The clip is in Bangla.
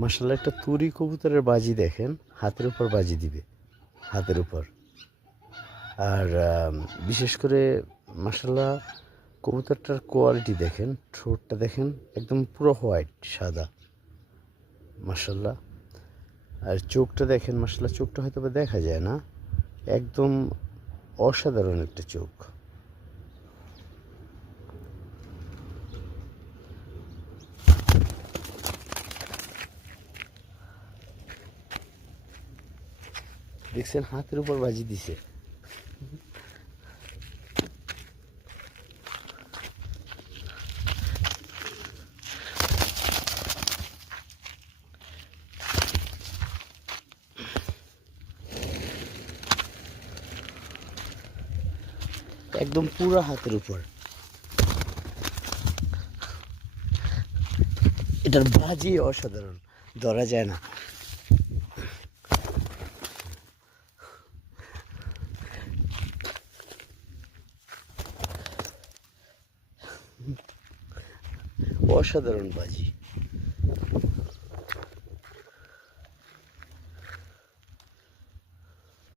মাশাআল্লাহ, একটা তুরি কবুতরের বাজি দেখেন, হাতের উপর বাজি দিবে, হাতের উপর। আর বিশেষ করে মাশাআল্লাহ কবুতরটার কোয়ালিটি দেখেন, ঠোঁটটা দেখেন একদম পুরো হোয়াইট সাদা মাশাআল্লাহ। আর চোখটা দেখেন মাশাআল্লাহ, চোখটা হয়তো বা দেখা যায় না, একদম অসাধারণ একটা চোখ। দেখছেন হাতের উপর বাজি দিছে। একদম পুরো হাতের উপর। এটার বাজি অসাধারণ, ধরা যায় না। অসাধারণ বাজি।